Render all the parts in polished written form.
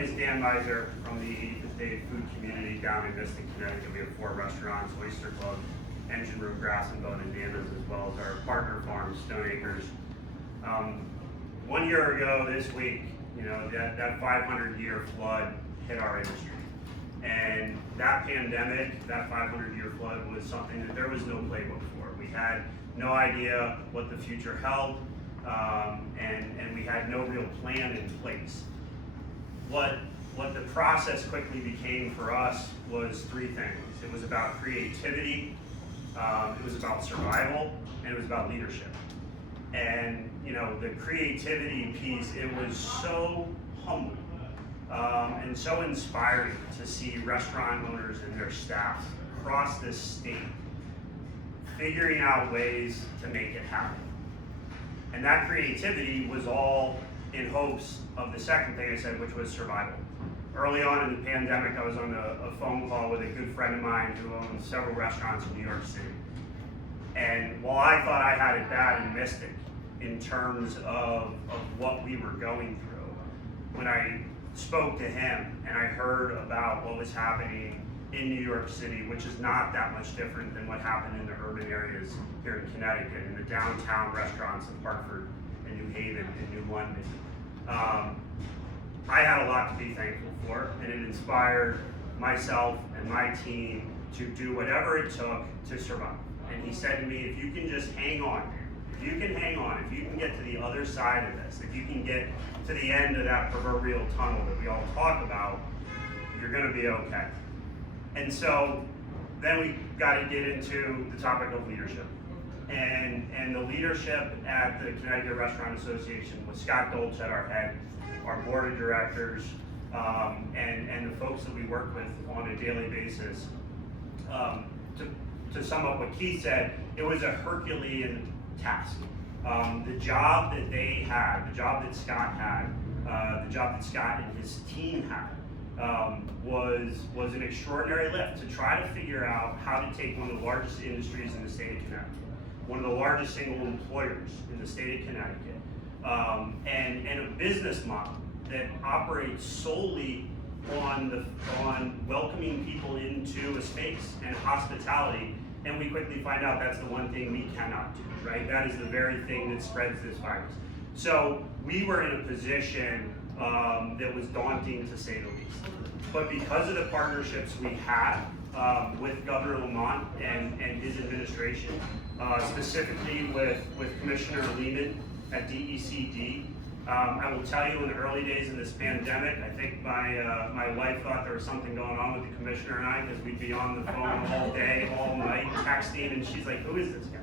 name is Dan Meiser from the State Food Community down in Mystic, Connecticut. We have 4 restaurants: Oyster Club, Engine Room, Grass and Bone, and Nana's, as well as our partner farm, Stone Acres. 1 year ago this week, that 500-year flood hit our industry. And that pandemic, that 500-year flood, was something that there was no playbook for. We had no idea what the future held, and we had no real plan in place. What the process quickly became for us was 3 things. It was about creativity, it was about survival, and it was about leadership. And the creativity piece, it was so humbling and so inspiring to see restaurant owners and their staffs across this state figuring out ways to make it happen. And that creativity was all in hopes of the second thing I said, which was survival. Early on in the pandemic, I was on a phone call with a good friend of mine who owns several restaurants in New York City. And while I thought I had it bad in Mystic in terms of what we were going through, when I spoke to him and I heard about what was happening in New York City, which is not that much different than what happened in the urban areas here in Connecticut, in the downtown restaurants of Hartford and New Haven and New London, I had a lot to be thankful for, and it inspired myself and my team to do whatever it took to survive. And he said to me, if you can just hang on, if you can hang on, if you can get to the other side of this, if you can get to the end of that proverbial tunnel that we all talk about, you're gonna be okay. And so then we got to get into the topic of leadership. And the leadership at the Connecticut Restaurant Association, with Scott Dolch at our head, our board of directors, and the folks that we work with on a daily basis. To sum up what Keith said, it was a Herculean task. The job that they had, the job that Scott had, the job that Scott and his team had, was an extraordinary lift to try to figure out how to take one of the largest industries in the state of Connecticut, one of the largest single employers in the state of Connecticut, and a business model that operates solely on welcoming people into a space and hospitality. And we quickly find out that's the one thing we cannot do, right? That is the very thing that spreads this virus. So we were in a position that was daunting, to say the least. But because of the partnerships we had with Governor Lamont and his administration, specifically with Commissioner Lehman at DECD, I will tell you, in the early days of this pandemic, I think my wife thought there was something going on with the commissioner and I, because we'd be on the phone all day, all night, texting, and she's like, "Who is this guy?"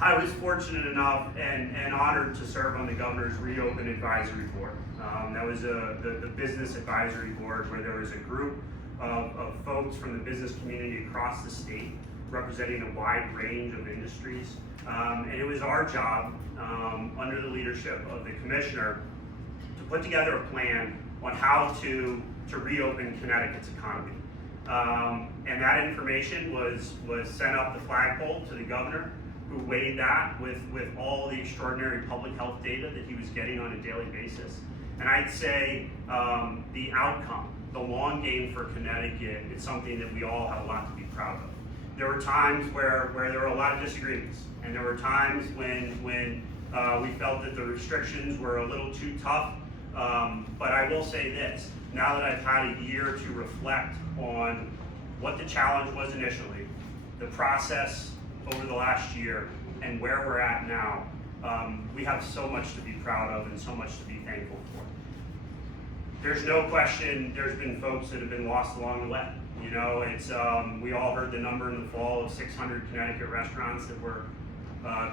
I was fortunate enough and honored to serve on the governor's Reopen Advisory Board. That was the business advisory board, where there was a group of folks from the business community across the state representing a wide range of industries. And it was our job, under the leadership of the commissioner, to put together a plan on how to reopen Connecticut's economy. And that information was sent up the flagpole to the governor, who weighed that with all the extraordinary public health data that he was getting on a daily basis. And I'd say the outcome, the long game for Connecticut, it's something that we all have a lot to be proud of. There were times where there were a lot of disagreements, and there were times when we felt that the restrictions were a little too tough. But I will say this, now that I've had a year to reflect on what the challenge was initially, the process over the last year, and where we're at now, we have so much to be proud of and so much to be thankful for. There's no question there's been folks that have been lost along the way. It's we all heard the number in the fall of 600 Connecticut restaurants that were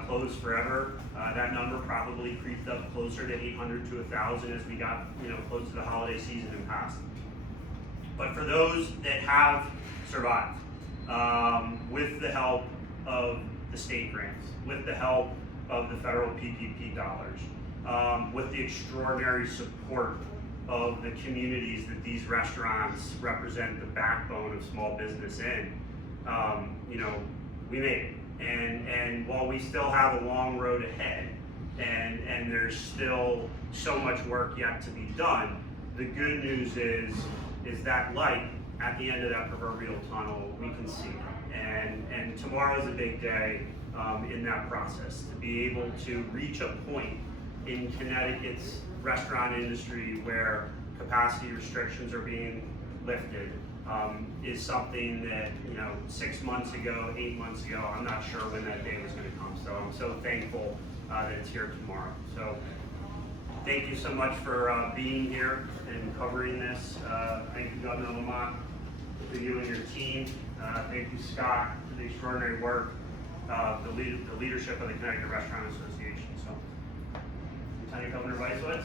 closed forever. That number probably creeped up closer to 800 to 1,000 as we got close to the holiday season and past. But for those that have survived, with the help of the state grants, with the help of the federal PPP dollars, with the extraordinary support of the communities that these restaurants represent, the backbone of small business in, we made it. And while we still have a long road ahead, and there's still so much work yet to be done. The good news is that light at the end of that proverbial tunnel, we can see. And tomorrow is a big day in that process, to be able to reach a point in Connecticut's restaurant industry where capacity restrictions are being lifted is something that, 6 months ago, 8 months ago, I'm not sure when that day was going to come. So I'm so thankful that it's here tomorrow. So thank you so much for being here and covering this. Thank you, Governor Lamont, for you and your team. Thank you, Scott, for the extraordinary work, the leadership of the Connecticut Restaurant Association. So, Lieutenant Governor Meiser.